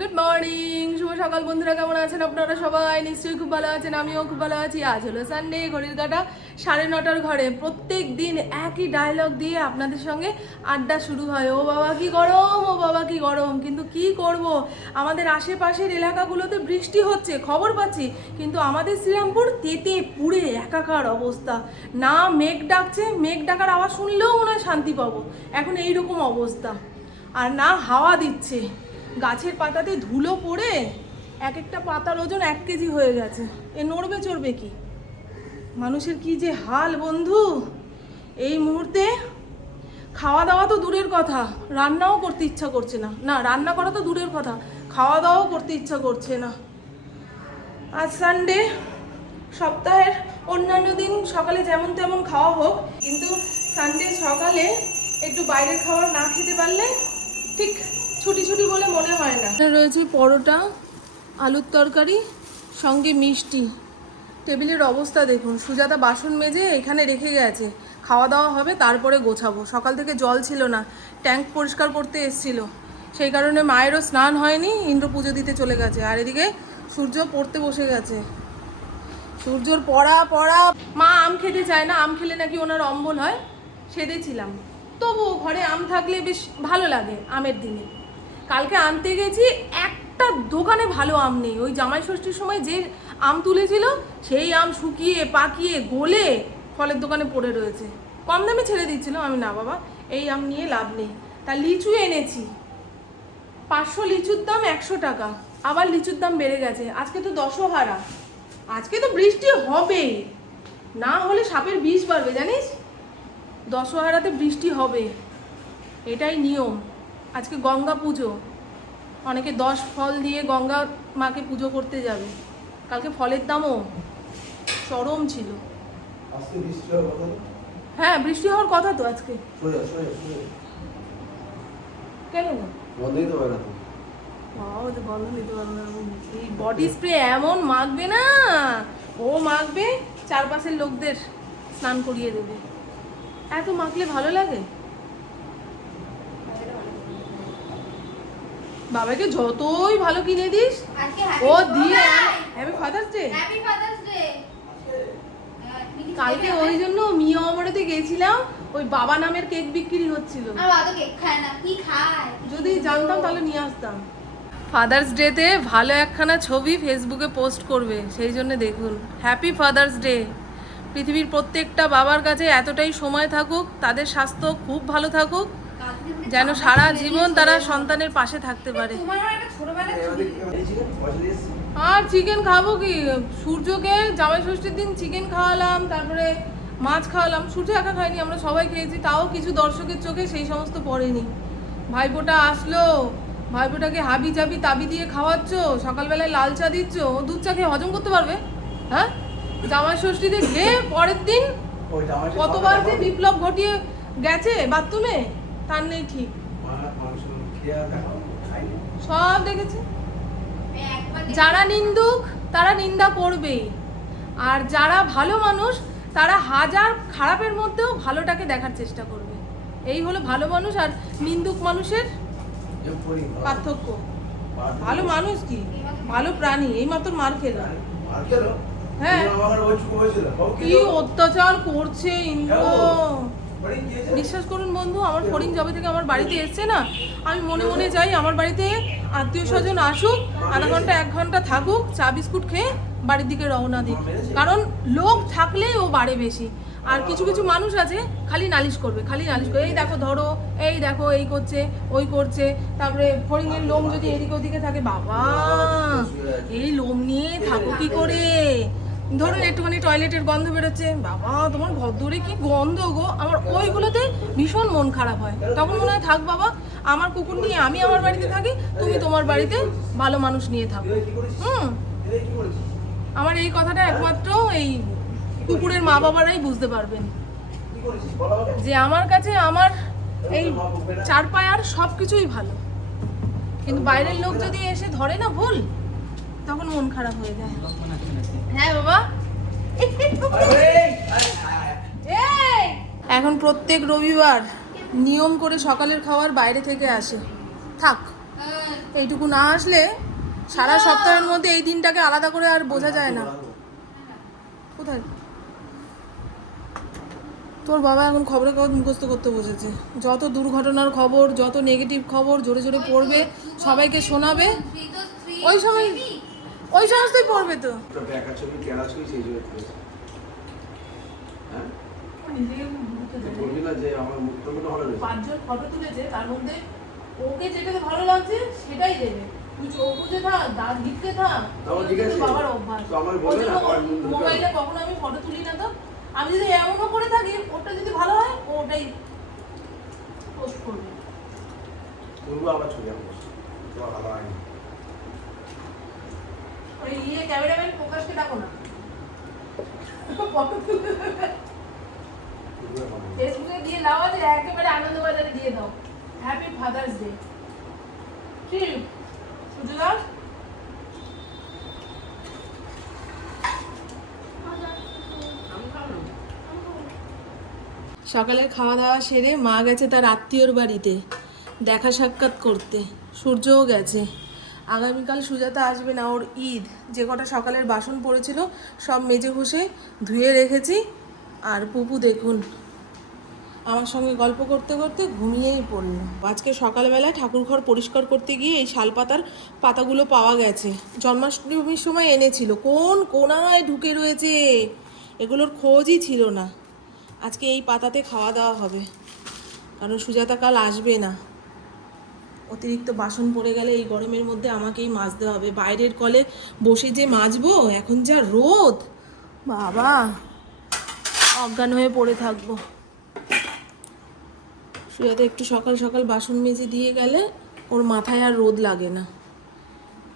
Good morning শুভ সকাল বন্ধুরা, কেমন আছেন আপনারা সবাই? নিশ্চয়ই খুব ভালো আছেন, আমিও খুব ভালো আছি। আজ হলো সানডে ঘড়ির কাটা সাড়ে নটার ঘরে। প্রত্যেক দিন একই ডায়লগ দিয়ে আপনাদের সঙ্গে আড্ডা শুরু হয়। ও বাবা, কি গরম, ও বাবা, কি গরম। কিন্তু কি করব? আমাদের আশেপাশের এলাকাগুলোতে বৃষ্টি হচ্ছে, খবর পাচ্ছি। কিন্তু আমাদের শ্রীরামপুর তেতে পুড়ে একাকার অবস্থা। না মেঘ ডাকছে, মেঘ ডাকার আওয়াজ শুনলেও মনে হয় শান্তি পাবো। এখন এইরকম অবস্থা। আর না হাওয়া দিচ্ছে। গাছের পাতাতে ধুলো পড়ে এক একটা পাতার ওজন এক কেজি হয়ে গেছে। এ নড়বে চড়বে কি? মানুষের কি যে হাল বন্ধু? এই মুহূর্তে খাওয়া দাওয়া তো দূরের কথা, রান্নাও করতে ইচ্ছা করছে না। না, রান্না করা তো দূরের কথা খাওয়া দাওয়াও করতে ইচ্ছা করছে না। আজ সানডে সপ্তাহের অন্যান্য দিন সকালে যেমন তেমন খাওয়া হোক, কিন্তু সানডে সকালে একটু বাইরের খাবার না খেতে পারলে ঠিক ছুটি ছুটি বলে মনে হয় না। রয়েছে পরোটা, আলুর তরকারি, সঙ্গে মিষ্টি। টেবিলের অবস্থা দেখুন। সুজাতা বাসন মেজে এখানে রেখে গেছে। খাওয়া দাওয়া হবে, তারপরে গোছাবো। সকাল থেকে জল ছিল না। ট্যাঙ্ক পরিষ্কার করতে এসছিল। সেই কারণে মায়েরও স্নান হয়নি, ইন্দ্র পুজো দিতে চলে গেছে। আর এদিকে সূর্য পড়তে বসে গেছে। সূর্যর পড়া পড়া। মা আম খেতে চায় না। আম খেলে নাকি ওনার অম্বল হয়? সেদেছিলাম। তবুও ঘরে আম থাকলে বেশ ভালো লাগে আমের দিনে। কালকে আনতে গেছি, একটা দোকানে ভালো আম নেই। ওই জামাই ষষ্ঠীর সময় যে আম তুলেছিল, সেই আম শুকিয়ে, পাকিয়ে, গলে ফলের দোকানে পড়ে রয়েছে। কম দামে ছেড়ে দিচ্ছিল, আমি না বাবা, এই আম নিয়ে লাভ নেই। তা লিচু এনেছি। পাঁচশো লিচুর দাম একশো টাকা, আবার লিচুর দাম বেড়ে গেছে। আজকে তো দশহারা। আজকে তো বৃষ্টি হবে। না হলে সাপের বিষ বাড়বে, জানিস? দশহারাতে বৃষ্টি হবে। এটাই নিয়ম। আজকে গঙ্গা পুজো। অনেকে দশ ফল দিয়ে গঙ্গা মাকে পুজো করতে যাবে। কালকে ফলের দামও চরম ছিল? হ্যাঁ বৃষ্টি হওয়ার কথা তো আজকে। কেন? না। এই বডি স্প্রে এমন মাখবে না। ও মাখবে চারপাশের লোকদের স্নান করিয়ে দেবে। এত মাখলে ভালো লাগে? বাবাকে যতই ভালো কিনে দিস ও দিয়ে happy father's day happy father's day কালকে ওই জন্য মিয়া অমরতে গেছিলাম ওই বাবা নামের কেক বিক্রি হচ্ছিল। আর বাবা কেক খায় না কি খায়? যদি জানতাম তাহলে নিয়ে আসতাম। ফাদার্স ডেতে ভালো একখানা ছবি ফেসবুকে পোস্ট করবে সেই জন্য দেখুন। হ্যাপি ফাদার্স ডে পৃথিবীর প্রত্যেকটা বাবার কাছে এতটাই সময় থাকুক তাদের স্বাস্থ্য খুব ভালো থাকুক। যেন সারা জীবন তারা সন্তানের পাশে থাকতে পারে? আর চিকেন খাব কি? সূর্যকে জামাই ষষ্ঠীর দিন চিকেন খাওয়ালাম তারপরে মাছ খাওয়ালাম। সূর্য একা খাইনি আমরা সবাই খেয়েছি তাও কিছু দর্শকের চোখে সেই সমস্ত পড়েনি। ভাইপোটা আসলো ভাইপোটাকে হাবি জাবি তাবি দিয়ে খাওয়াচ্ছ সকালবেলায় লাল চা দিচ্ছ ও দুধ চা খেয়ে হজম করতে পারবে? হ্যাঁ? জামাই ষষ্ঠীতে খেয়ে পরের দিন কতবার যে বিপ্লব ঘটিয়ে গেছে বাথরুমে? তার নেই ঠিক। সব দেখেছে? যারা নিন্দুক তারা নিন্দা করবেই। আর যারা ভালো মানুষ তারা হাজার খারাপের মধ্যেও ভালোটাকে দেখার চেষ্টা করবে। এই হলো ভালো মানুষ আর নিন্দুক মানুষের। পার্থক্য। ভালো মানুষ কি? ভালো প্রাণী এই মাত্র মার খেলো। হ্যাঁ। কি অত্যাচার করছে ইন্দ্র? বিশ্বাস করুন বন্ধু, আমার ফরিং জবে থেকে আমার বাড়িতে এসছে না, আমি মনে মনে যাই আমার বাড়িতে আত্মীয় স্বজন আসুক, আধা ঘণ্টা, এক ঘণ্টা থাকুক, চা বিস্কুট খেয়ে বাড়ির দিকে রওনা দিক। কারণ লোক থাকলে ও বাড়ে বেশি। আর কিছু কিছু মানুষ আছে, খালি নালিশ করবে, খালি নালিশ করবে, এই দেখো ধরো, এই দেখো, এই করছে, ওই করছে। তারপরে ফড়িংয়ের লোম যদি এদিকে ওদিকে থাকে, বাবা, এই লোম নিয়ে থাকো কি করে? ধরুন একটুখানি টয়লেটের গন্ধ বেরোচ্ছে, বাবা, তোমার ঘর দূরে কি গন্ধ গো আমার ওইগুলোতে ভীষণ মন খারাপ হয় তখন মনে হয়, থাক বাবা, আমার কুকুর নিয়ে আমি আমার বাড়িতে থাকি, তুমি তোমার বাড়িতে ভালো মানুষ নিয়ে থাকো? হুম? আমার এই কথাটা একমাত্র এই কুকুরের মা বাবারাই বুঝতে পারবেন। যে আমার কাছে আমার এই চার পায়ার সব কিছুই ভালো কিন্তু বাইরের লোক যদি এসে ধরে না ভুল, তখন মন খারাপ হয়ে যায় হ্যাঁ বাবা! এখন প্রত্যেক রবিবার নিয়ম করে সকালের খাবার বাইরে থেকে আসে। থাক এইটুকু না আসলে সারা সপ্তাহের মধ্যে এই দিনটাকে আলাদা করে আর বোঝা যায় না। কোথায়? তোর বাবা এখন খবরের কাগজ মুখস্থ করতে বসেছে। যত দুর্ঘটনার খবর যত নেগেটিভ খবর জোরে জোরে পড়বে সবাইকে শোনাবে। ওই সময়। ওই সমস্তই পড়বে তো। একা ছবি কেনা ছবি সেই জন্য হ্যাঁ? বলবি না যে আমার মুখটা হলো না পাঁচজন ফটো তুলেছে তার মধ্যে ওকে যেটাতে ভালো লাগছে সেটাই দেবে। মোবাইলে কখনো আমি ফটো তুলি না তো। আমি যদি এমনও করে থাকি ওটা যদি ভালো হয় ওটাই পোস্ট করবে। করব আবার ছবি ভালো হয় ইয়ে ক্যামেরাম্যান প্রকাশকে ডাকো না। ফেসবুকে দিয়ে আছে একেবারে দিয়ে দাও। হ্যাপি ফাদার্স ডে ঠিক সুজু দাস সকালে খাওয়া দাওয়া সেরে মা গেছে তার আত্মীয়র বাড়িতে, দেখা সাক্ষাৎ করতে। সূর্যও গেছে। আগামীকাল সুজাতা আসবে না, ওর ঈদ। যে কটা সকালের বাসন পড়েছিল, সব মেজে ঘষে ধুয়ে রেখেছি। আর পুপু, দেখুন, আমার সঙ্গে গল্প করতে করতে ঘুমিয়েই পড়ল। আজকে সকালবেলায় ঠাকুর ঘর পরিষ্কার করতে গিয়ে এই শালপাতার পাতাগুলো পাওয়া গেছে। জন্মাষ্টমীর সময় এনেছিল। কোন কোনায় ঢুকে রয়েছে? এগুলোর খোঁজই ছিল না। আজকে এই পাতাতে খাওয়া দাওয়া হবে। কারণ সুজাতা কাল আসবে না। অতিরিক্ত বাসন পড়ে গেলে এই গরমের মধ্যে আমাকেই মাজতে হবে। বাইরের কলে বসে যে মাজবো, এখন যা রোদ, বাবা, অজ্ঞান হয়ে পড়ে থাকব। সুজাতা একটু সকাল সকাল বাসন মেজে দিয়ে গেলে ওর মাথায় আর রোদ লাগে না।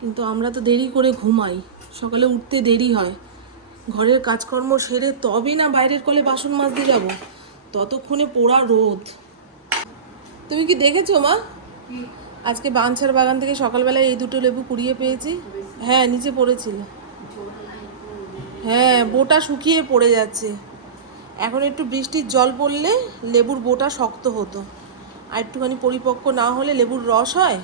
কিন্তু আমরা তো দেরি করে ঘুমাই, সকালে উঠতে দেরি হয়। ঘরের কাজকর্ম সেরে তবেই না বাইরের কলে বাসন মাজতে যাব, ততক্ষণে পোড়া রোদ। তুমি কি দেখেছ মা? আজকে বাঞ্ছার বাগান থেকে সকালবেলায় এই দুটো লেবু কুড়িয়ে পেয়েছি। হ্যাঁ নিচে পড়েছিল। হ্যাঁ বোটা শুকিয়ে পড়ে যাচ্ছে। এখন একটু বৃষ্টির জল পড়লে লেবুর বোটা শক্ত হতো। আর একটুখানি পরিপক্ক না হলে লেবুর রস হয়,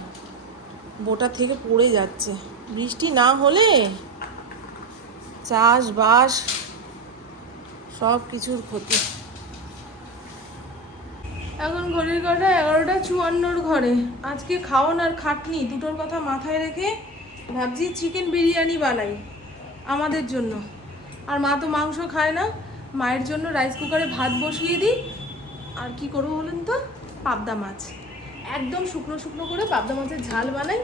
বোটা থেকে পড়ে যাচ্ছে। বৃষ্টি না হলে চাষবাস সব কিছুর ক্ষতি। এখন ঘড়ির কাটা এগারোটা চুয়ান্নর ঘরে। আজকে খাওয়ান আর খাটনি দুটোর কথা মাথায় রেখে ভাবছি চিকেন বিরিয়ানি বানাই, আমাদের জন্য। আর মা তো মাংস খায় না, মায়ের জন্য রাইস কুকারে ভাত বসিয়ে দিই। আর কি করব বলুন তো? পাবদা মাছ। একদম শুকনো শুকনো করে পাবদা মাছের ঝাল বানাই।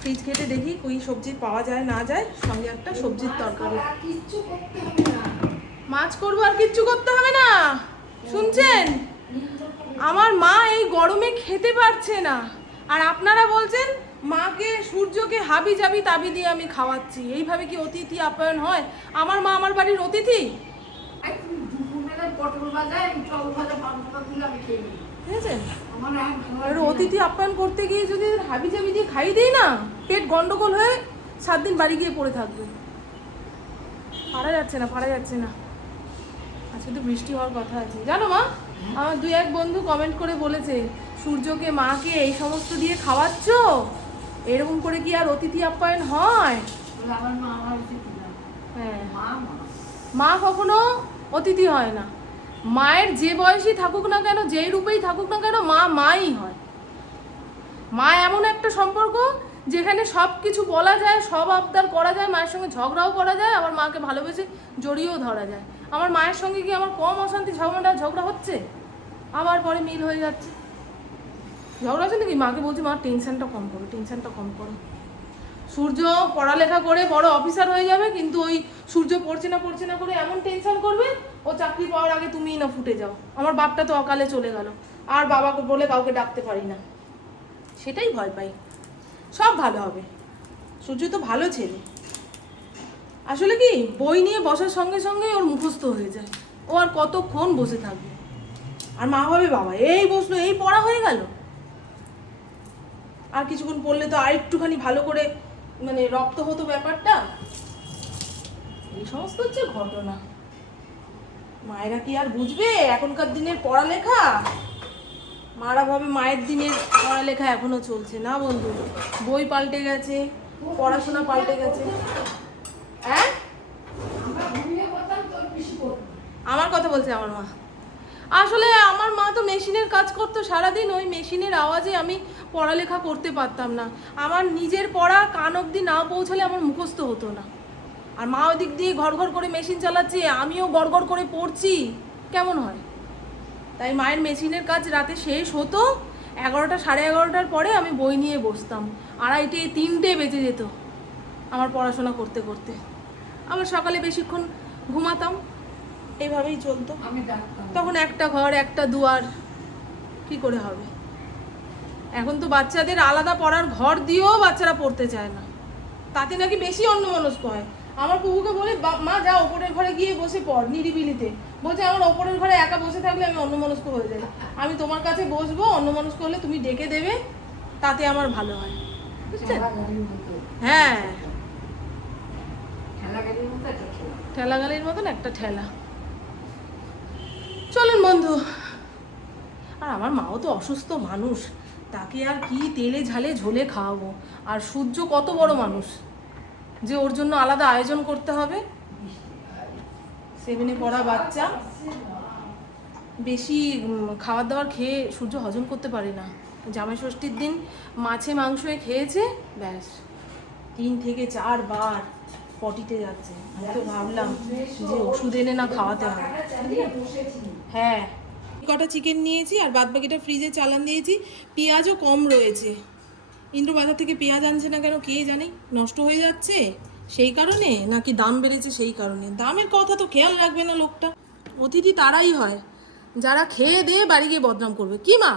ফ্রিজ কেটে দেখি ওই সবজি পাওয়া যায়, না যায়। সঙ্গে একটা সবজির তরকারি। মাছ করব আর কিচ্ছু করতে হবে না। শুনছেন? আমার মা এই গরমে খেতে পারছে না। আর আপনারা বলছেন মাকে সূর্যকে হাবি জাবি তাবি দিয়ে আমি খাওয়াচ্ছি। এইভাবে কি অতিথি আপ্যায়ন হয়? আমার মা আমার বাড়ির অতিথি? আর ঠিক আছে অতিথি আপ্যায়ন করতে গিয়ে যদি হাবি জাবি দিয়ে খাইয়ে দিই না পেট গন্ডগোল হয়ে সাত দিন বাড়ি গিয়ে পড়ে থাকবে। পারা যাচ্ছে না পারা যাচ্ছে না। আজকে তো বৃষ্টি হওয়ার কথা আছে। জানো মা আমার দুই এক বন্ধু কমেন্ট করে বলেছে সূর্যকে মাকে এই সমস্ত দিয়ে খাওয়াচ্ছ? এরকম করে কি আর অতিথি আপ্যায়ন হয়? মা হ্যাঁ মা কখনো অতিথি হয় না। মায়ের যে বয়সী থাকুক না কেন যেই রূপেই থাকুক না কেন মা মাই হয়। মা এমন একটা সম্পর্ক যেখানে সব কিছু বলা যায় সব আবদার করা যায় মায়ের সঙ্গে ঝগড়াও করা যায় আবার মাকে ভালোবেসে জড়িয়েও ধরা যায়। আমার মায়ের সঙ্গে কি আমার কম অশান্তি ঝগড়া ঝগড়া হচ্ছে? আবার পরে মিল হয়ে যাচ্ছে। ঝগড়া হচ্ছে নাকি? মাকে বলছি, মা টেনশনটা কম করো টেনশনটা কম করো। সূর্য পড়ালেখা করে বড় অফিসার হয়ে যাবে, কিন্তু ওই সূর্য পড়ছে না পড়ছে না করে এমন টেনশন করবে, ও চাকরি পাওয়ার আগে তুমিই না ফুটে যাও। আমার বাপটা তো অকালে চলে গেল। আর বাবাকে বলে কাউকে ডাকতে পারি না। সেটাই ভয় পাই। সব ভালো হবে। সূর্য তো ভালো ছেলে। আসলে কি, বই নিয়ে বসার সঙ্গে সঙ্গে ওর মুখস্থ হয়ে যায়। ও আর কতক্ষণ বসে থাকবে? আর মা ভাবে, বাবা, এই বসল এই পড়া হয়ে গেল? আর কিছুক্ষণ পড়লে তো আর একটুখানি ভালো করে মানে রপ্ত হতো ব্যাপারটা। এই সমস্ত হচ্ছে ঘটনা। মায়েরা কি আর বুঝবে? এখনকার দিনের পড়ালেখা? মারা ভাবে মায়ের দিনের পড়ালেখা এখনও চলছে না বন্ধু? বই পাল্টে গেছে, পড়াশোনা পাল্টে গেছে। হ্যাঁ? আমরা কথা বলছে আমার মা। আসলে আমার মা তো মেশিনের কাজ করতো সারাদিন ওই মেশিনের আওয়াজে আমি পড়ালেখা করতে পারতাম না। আমার নিজের পড়া কান অবধি না পৌঁছালে আমার মুখস্থ হতো না। আর মা ওদিক দিয়ে ঘর ঘর করে মেশিন চালাচ্ছে আমিও গড় গড় করে পড়ছি। কেমন হয়? তাই মায়ের মেশিনের কাজ রাতে শেষ হতো এগারোটা সাড়ে এগারোটার পরে আমি বই নিয়ে বসতাম। আড়াইটে তিনটে বেজে যেত আমার পড়াশোনা করতে করতে। আবার সকালে বেশিক্ষণ ঘুমাতাম। এইভাবেই চলতো। তখন একটা ঘর একটা দুয়ার কি করে হবে? এখন তো বাচ্চাদের আলাদা পড়ার ঘর দিয়েও বাচ্চারা পড়তে চায় না। তাতে নাকি বেশি অন্য অন্যমনস্ক হয়। আমার কুকুকে বলে "বা- মা যা ওপরের ঘরে গিয়ে বসে পড় নিরিবিলিতে। বলছে আমার ওপরের ঘরে একা বসে থাকলে আমি অন্য অন্যমনস্ক হয়ে যাই। আমি তোমার কাছে বসবো অন্য অন্যমনস্ক হলে তুমি ডেকে দেবে তাতে আমার ভালো হয়। বুঝছেন হ্যাঁ খেলা গাড়ির মতো একটা খেলা ঠেলা গালির মতন একটা ঠেলা। চলুন বন্ধু। আর আমার মাও তো অসুস্থ মানুষ, তাকে আর কি তেলে ঝালে ঝোলে খাওয়াবো? আর সূর্য কত বড় মানুষ, যে ওর জন্য আলাদা আয়োজন করতে হবে? সেভেনে পড়া বাচ্চা, বেশি খাবার দাবার খেয়ে সূর্য হজম করতে পারে না। জামাই ষষ্ঠীর দিন মাছে মাংসে খেয়েছে, ব্যাস। তিন থেকে চার বার পটিতে যাচ্ছে। আমি তো ভাবলাম যে ওষুধ এনে না খাওয়াতে হবে হ্যাঁ। কটা চিকেন নিয়েছি আর বাদ বাকিটা ফ্রিজে চালান দিয়েছি। পেঁয়াজও কম রয়েছে। ইন্দ্র বাজার থেকে পেঁয়াজ আনছে না কেন কে জানে? নষ্ট হয়ে যাচ্ছে সেই কারণে নাকি দাম বেড়েছে সেই কারণে? দামের কথা তো খেয়াল রাখবে না লোকটা। অতিথি তারাই হয়। যারা খেয়ে দিয়ে বাড়ি গিয়ে বদনাম করবে। কি মা?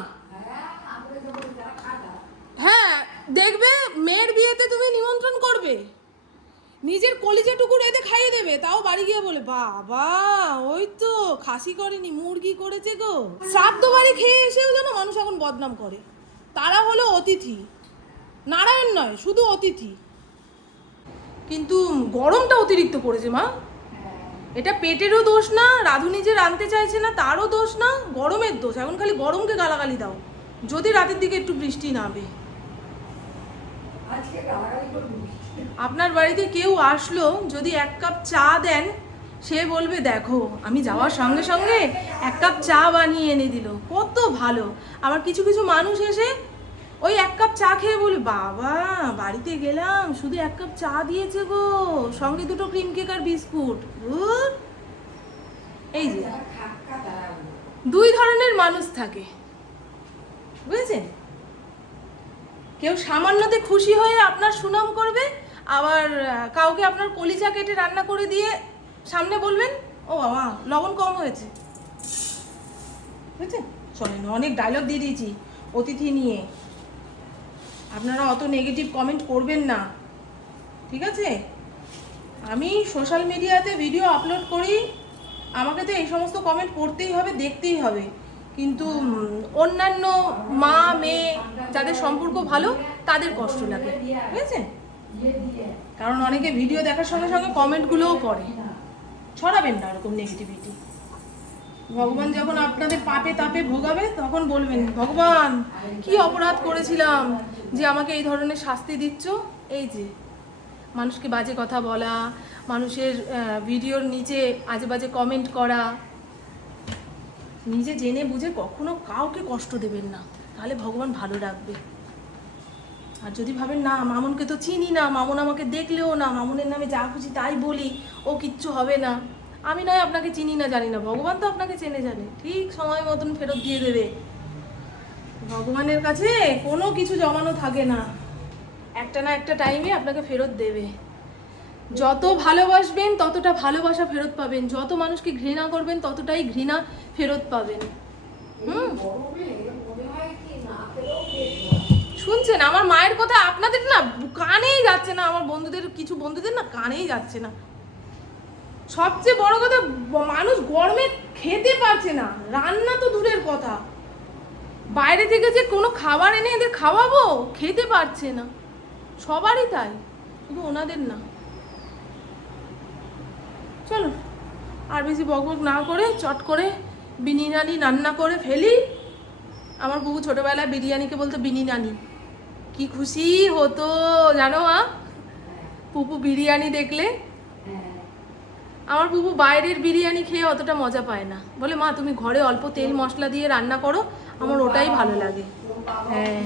হ্যাঁ দেখবে মেয়ের বিয়েতে তুমি নিমন্ত্রণ করবে। নিজের কলিজাটুকু রেঁধে খাইয়ে দেবে, তাও বাড়ি গিয়ে বলে, বাবা, ওই তো খাসি করেনি, মুরগি করেছে গো। শ্রাদ্ধ বাড়ি খেয়ে এসেও যেন মানুষ এখন বদনাম করে। তারা হলো অতিথি। নারায়ণ নয়, শুধু অতিথি। কিন্তু গরমটা অতিরিক্ত পড়েছে মা। এটা পেটেরও দোষ না, রাধুনি যে রাঁধতে চাইছে না, তারও দোষ না, গরমের দোষ। এখন খালি গরমকে গালাগালি দাও। যদি রাতের দিকে একটু বৃষ্টি নামে। আপনার বাড়িতে কেউ আসলো যদি এক কাপ চা দেন সে বলবে দেখো আমি যাওয়ার সঙ্গে সঙ্গে এক কাপ চা বানিয়ে এনে দিল। কত ভালো। আবার কিছু কিছু মানুষ এসে ওই এক কাপ চা খেয়ে বলে বাবা বাড়িতে গেলাম শুধু এক কাপ চা দিয়েছে গো। সঙ্গে দুটো ক্রিম কেক আর বিস্কুট। এই যে দুই ধরনের মানুষ থাকে। বুঝেছেন? কেউ সামান্যতে খুশি হয়ে আপনার সুনাম করবে, আবার কাউকে আপনার কলিজা কেটে রান্না করে দিয়ে সামনে বলবেন, ও বাবা, লবণ কম হয়েছে। বুঝছেন চলেন অনেক ডায়লগ দিয়ে দিয়েছি, অতিথি নিয়ে। আপনারা অত নেগেটিভ কমেন্ট করবেন না, ঠিক আছে? আমি সোশ্যাল মিডিয়াতে ভিডিও আপলোড করি, আমাকে তো এই সমস্ত কমেন্ট করতেই হবে, দেখতেই হবে। কিন্তু অন্যান্য মা, মেয়ে যাদের সম্পর্ক ভালো, তাদের কষ্ট লাগে, বুঝেছেন? কারণ অনেকে ভিডিও দেখার সঙ্গে সঙ্গে কমেন্টগুলোও পড়ে। ছড়াবেন না এরকম নেগেটিভিটি ভগবান যখন আপনাদের পাপে তাপে ভোগাবে, তখন বলবেন, ভগবান, কি অপরাধ করেছিলাম যে আমাকে এই ধরনের শাস্তি দিচ্ছ? এই যে, মানুষকে বাজে কথা বলা, মানুষের ভিডিওর নিচে আজে বাজে কমেন্ট করা নিজে জেনে বুঝে কখনো কাউকে কষ্ট দেবেন না। তাহলে ভগবান ভালো রাখবে। আর যদি ভাবেন, না, মামুনকে তো চিনি না, মামুন আমাকে দেখলেও না, মামুনের নামে যা খুশি তাই বলি, ও কিচ্ছু হবে না। আমি নয় আপনাকে চিনি না, জানি না, ভগবান তো আপনাকে চেনে জানে। ঠিক সময় মতন ফেরত দিয়ে দেবে। ভগবানের কাছে কোনো কিছু জমানো থাকে না। একটা না একটা টাইমে আপনাকে ফেরত দেবে। যত ভালোবাসবেন, ততটা ভালোবাসা ফেরত পাবেন। যত মানুষকে ঘৃণা করবেন, ততটাই ঘৃণা ফেরত পাবেন। হুম। শুনছেন? আমার মায়ের কথা আপনাদের না কানেই যাচ্ছে না। আমার বন্ধুদের, কিছু বন্ধুদের না কানেই যাচ্ছে না। সবচেয়ে বড় কথা, মানুষ গরমে খেতে পারছে না। রান্না তো দূরের কথা। বাইরে থেকে যে কোনো খাবার এনে এদের খাওয়াবো, খেতে পারছে না। সবারই তাই। কিন্তু ওনাদের না। চলো। আর বেশি বকবক না করে, চট করে বিনিয়ানি রান্না করে ফেলি। আমার বুবু ছোটোবেলায় বিরিয়ানিকে বলতো বিনি নানি কি খুশি হতো জানো মা? পুপু বিরিয়ানি দেখলে? আমার পুপু বাইরের বিরিয়ানি খেয়ে অতটা মজা পায় না। বলে, মা, তুমি ঘরে অল্প তেল মশলা দিয়ে রান্না করো, আমার ওটাই ভালো লাগে। হ্যাঁ।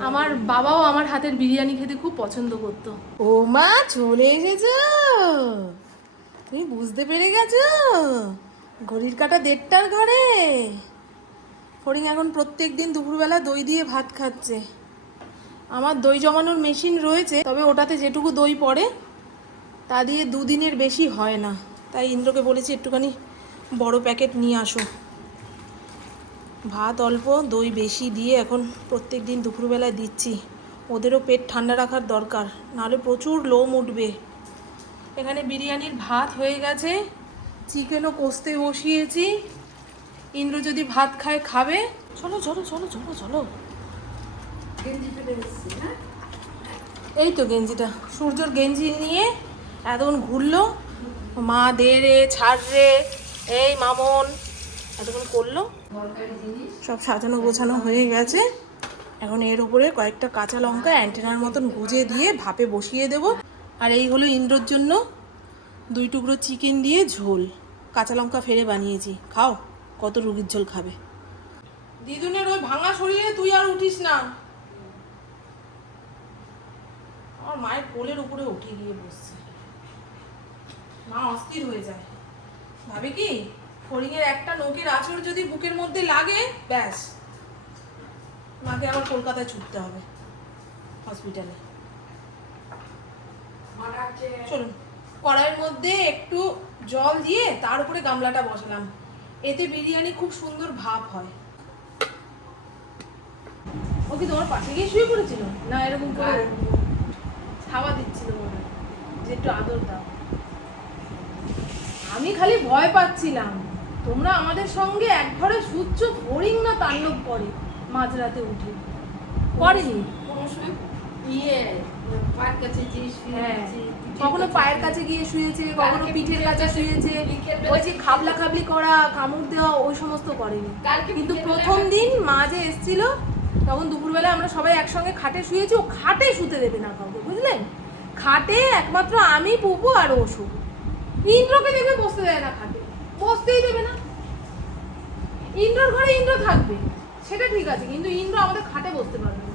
আমার বাবাও আমার হাতের বিরিয়ানি খেতে খুব পছন্দ করতো। ও মা, চলে এসেছ? তুমি বুঝতে পেরে গেছো? ঘড়ির কাটা দেড়টার ঘরে। ফড়িং এখন প্রত্যেক দিন দুপুরবেলা দই দিয়ে ভাত খাচ্ছে। আমার দই জমানোর মেশিন রয়েছে, তবে ওটাতে যেটুকু দই পড়ে, তা দিয়ে দুদিনের বেশি হয় না। তাই ইন্দ্রকে বলেছি একটুখানি বড় প্যাকেট নিয়ে আসো। ভাত অল্প, দই বেশি দিয়ে এখন প্রত্যেক দিন দুপুরবেলায় দিচ্ছি। ওদেরও পেট ঠান্ডা রাখার দরকার, নাহলে প্রচুর লোম উঠবে। এখানে বিরিয়ানির ভাত হয়ে গেছে। চিকেনও কষতে বসিয়েছি। ইন্দ্র যদি ভাত খায় খাবে। চলো চলো চলো চলো চলো। হ্যাঁ? এই তো গেঞ্জিটা। সূর্যর গেঞ্জি নিয়ে এতক্ষণ ঘুরলো। মা দে রে ছাড় রে। এই মামন। এতক্ষণ করল। সব সাজানো গোছানো হয়ে গেছে। এখন এর উপরে কয়েকটা কাঁচা লঙ্কা অ্যান্টেনার মতন গুজে দিয়ে ভাপে বসিয়ে দেব। আর এই হলো ইন্দ্রর জন্য দুই টুকরো চিকেন দিয়ে ঝোল। কাঁচা লঙ্কা ফেলে বানিয়েছি। খাও, কত রুগীর ঝোল খাবে। দিদুনের ওই ভাঙা শরীরে তুই আর উঠিস না। আমার মায়ের কোলের উপরে উঠে গিয়ে বসছে। মা অস্থির হয়ে যায়। ভাবে কি ফড়িংয়ের একটা নোকের আঁচড় যদি বুকের মধ্যে লাগে, ব্যাস। মাকে আবার কলকাতায় ছুটতে হবে। হসপিটালে। চলুন। কড়াইয়ের মধ্যে একটু জল দিয়ে তার উপরে গামলাটা বসালাম। এতে বিরিয়ানি খুব সুন্দর ভাব হয়। ও কি তোমার পাশে গিয়ে শুয়ে পড়েছিল? না এরকম করে খাওয়া দিচ্ছিল মনে যে একটু আদর দাও। আমি খালি ভয় পাচ্ছিলাম। তোমরা আমাদের সঙ্গে এক ঘরে সুচ্চ ফড়িং না তাণ্ডব করে মাঝরাতে উঠে। করেনি? কোনো সময় ইয়ে। পায়ের কাছে হ্যাঁ। কখনো পায়ের কাছে গিয়ে শুয়েছে কখনো পিঠের কাছে শুয়েছে ওই যে খাবলা খাবলি করা কামড় দেওয়া ওই সমস্ত করেনি। কিন্তু প্রথম দিন মা যে এসেছিল তখন দুপুরবেলা আমরা সবাই একসঙ্গে খাটে শুয়েছি ও খাটে শুতে দেবে না কাউকে বুঝলেন? খাটে একমাত্র আমি পুপু আর ও শু ইন্দ্রকে দেখবে বসতে দেয় না খাটে বসতেই দেবে না। ইন্দ্রর ঘরে ইন্দ্র থাকবে সেটা ঠিক আছে কিন্তু ইন্দ্র আমাদের খাটে বসতে পারবে না।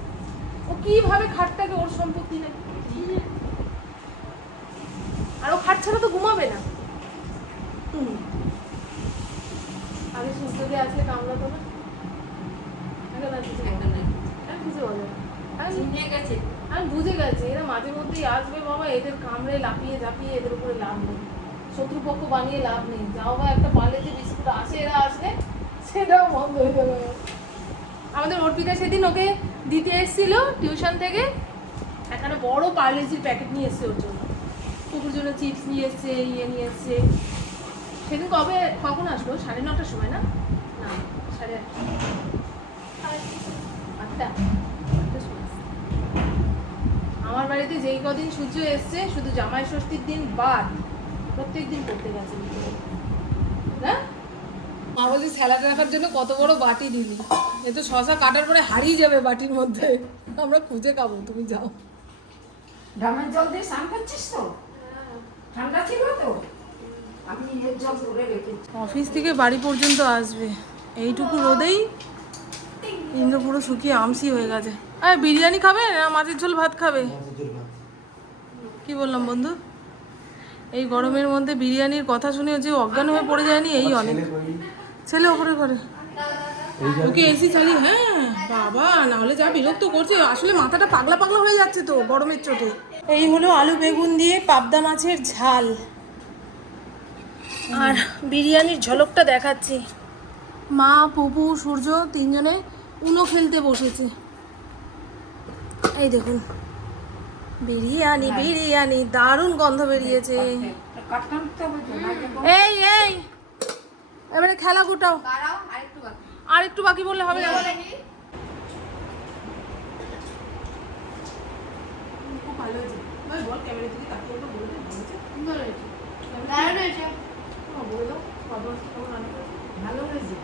ও কীভাবে খাটটাকে ওর সম্পত্তি নাকি আর ও খাট ছাড়া তো ঘুমাবে না। আগে সূর্যকে আসলে কিছু বলে না। আমি গেছে। আমি বুঝে গেছি এরা মাঝে মধ্যেই আসবে বাবা এদের কামড়ে লাফিয়ে ঝাঁপিয়ে এদের উপরে লাভ নেই। শত্রুপক্ষ বানিয়ে লাভ নেই। যাও বা একটা পালে যে বিস্কুট আসে এরা আসলে সেটাও বন্ধ হয়ে যাবে। আমাদের অর্পিতা সেদিন ওকে দিতে এসেছিল টিউশন থেকে। এখানে বড় পার্লেজির প্যাকেট নিয়ে এসছে ওর জন্য। কুকুর জন্য চিপস নিয়ে এসছে ইয়ে নিয়ে এসছে। সেদিন কবে, কখন আসলো? সাড়ে নটার সময় না? না, সাড়ে আটটা। আমার বাড়িতে যেই কদিন সূর্য এসছে, শুধু জামাই ষষ্ঠীর দিন বাদ। প্রত্যেক দিন করতে গেছে। না মা বলছি স্যালাড রাখার জন্য কত বড় বাটি দিলি? এ তো শশা কাটার পরে হারিয়ে যাবে বাটির মধ্যে। আমরা খুঁজে খাব তুমি যাও। ড্রামের জল দিয়ে স্নান করছিস তো? ঠান্ডা ছিল তো? আমি এর জল ধরে রেখেছি অফিস থেকে বাড়ি পর্যন্ত আসবে। এইটুকু রোদেই ইন্দ্র পুরো শুকিয়ে আমসি হয়ে গেছে। আরে বিরিয়ানি খাবে না মাছের ঝোল ভাত খাবে? কি বললাম বন্ধু? এই গরমের মধ্যে বিরিয়ানির কথা শুনে যে অজ্ঞান হয়ে পড়ে যায়নি এই অনেক। ছেলে ওপরে করে। ওকে এসি চালিয়ে হ্যাঁ বাবা নাহলে যা বিরক্ত করছে আসলে মাথাটা পাগলা পাগলা হয়ে যাচ্ছে তো গরমের চোটে। এই হলো আলু বেগুন দিয়ে পাবদা মাছের ঝাল। আর বিরিয়ানির ঝলকটা দেখাচ্ছি। মা পুপু সূর্য তিনজনে উনো খেলতে বসেছে। এই দেখুন বিরিয়ানি বিরিয়ানি দারুণ গন্ধ বেরিয়েছে। তো- এই এই এবারে খেলা গোটাও। আর একটু বাকি। বললে হবে না? ভালো হয়েছে।